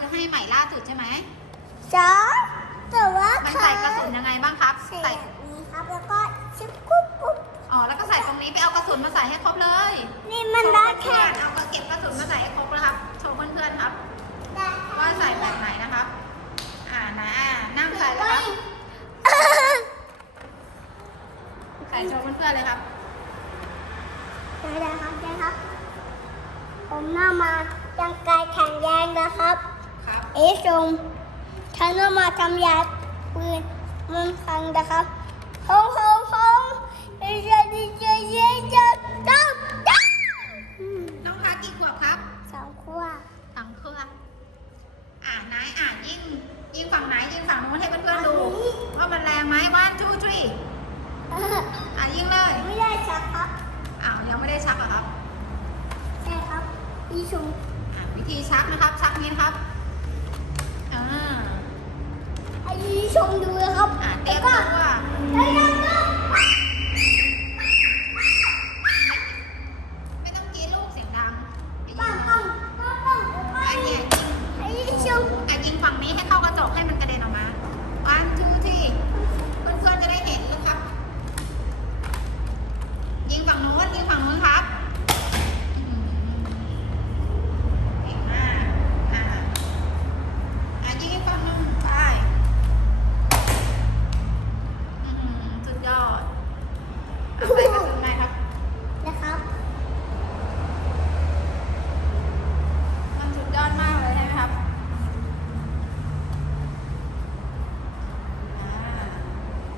ซื้อให้ใหม่ล่าสุดใช่ไหมจ้าแต่ว่ามันใส่กระสุนยังไงบ้างครับใส่แบบนี้ครับแล้วก็ชิบกุ๊บกุ๊บอ๋อแล้วก็ใส่ตรงนี้ไปเอากระสุนมาใส่ให้ครบเลยนี่มันได้แค่เอาเก็บกระสุนมาใส่ให้ครบแล้วครับโชว์เพื่อนๆครับว่าใส่แบบไหนนะครับนั่งใส่เลยครับใส่โชว์เพื่อนๆเลยครับได้ครับได้ครับผมหน้ามาจังกายแข็งแรงนะครับเอชมฉันมาทำยาปืนมันพังนะครับฮงฮงฮงเยอะเยอะเยอะเยอะจับจับน้องพักกี่ขวบครับ2 ขวบ2 ขวบนายยิงฝั่งไหนยิงฝั่งนู้นให้เพื่อนๆดูว่ามันแรงไหม1 2 3ยิงเลยไม่ได้ชักครับยังไม่ได้ชักเหรอครับใช่ครับพี่ชมวิธีชักนะครับชักนี้นะครับให้พี่ชมดูนะครับเตรียมตัวไม่ต้องกรี๊ดลูกเสียงดังยิงฝั่งนี้ให้เข้ากระจกให้มันกระเด็นออกมา1 2 3เพื่อนๆจะได้เห็นนะครับ ยิงฝั่งนู้นครับเก่งมากยิงอีกฝั่งนึงไปสุดยอดใส่กระสุนไหนครับนะครับมันสุดยอดมากเลยใช่ไหมครับ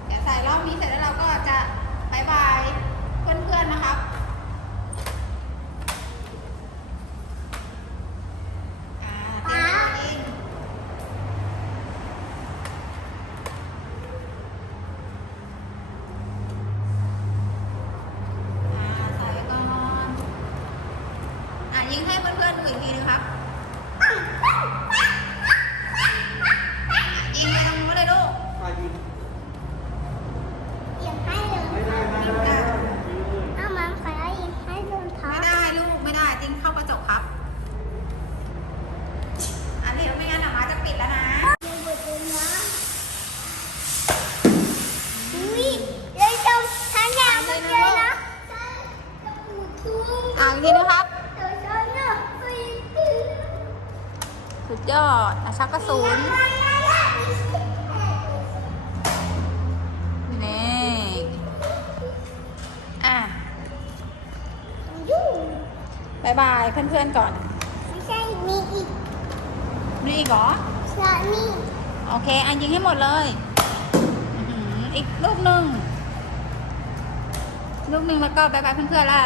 เดี๋ยวใส่รอบนี้เสร็จแล้วเราก็จะบายบายเพื่อนๆนะครับยิงให้เพื่อนๆดูอีกทีนึงครับยิงไปตรงนู้นเลยลูกยิงให้เลยมันใครยิงให้โดนเท้าไม่ได้ลูกไม่ได้ยิงเข้ากระจกครับนี้ไม่งั้นมาจะปิดแล้วนะยังบดเลยนะอุ้ยเลยจงทั้งยาวมาเลยนะอีกทีนะครับสุดยอดชักกระสุนนี่บายบายเพื่อนๆก่อนไม่ใช่มีอีกเหรอใช่มีโอเคยิงให้หมดเลยอีกลูกหนึ่งแล้วก็บายบายเพื่อนๆแล้ว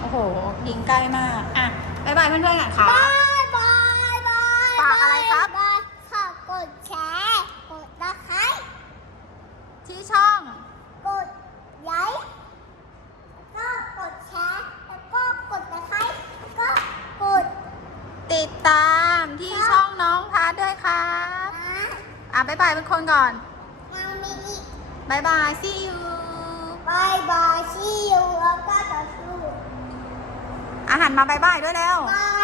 โอ้โหยิงใกล้มากบายบายเพื่อนๆกันค่ะบายฝากอะไรครับฝากกดแชร์กดตะไคร้ที่ช่องกดไลค์แล้วก็กดแชร์แล้วก็กดตะไคร้แล้วก็กดติดตามที่ช่องน้องพัดด้วยครับบายบายเป็นคนก่อนมีอีกบายบาย see you บายบาย see you แล้วก็ต่อสู้อาหารมาบายบายด้วยแล้วบาย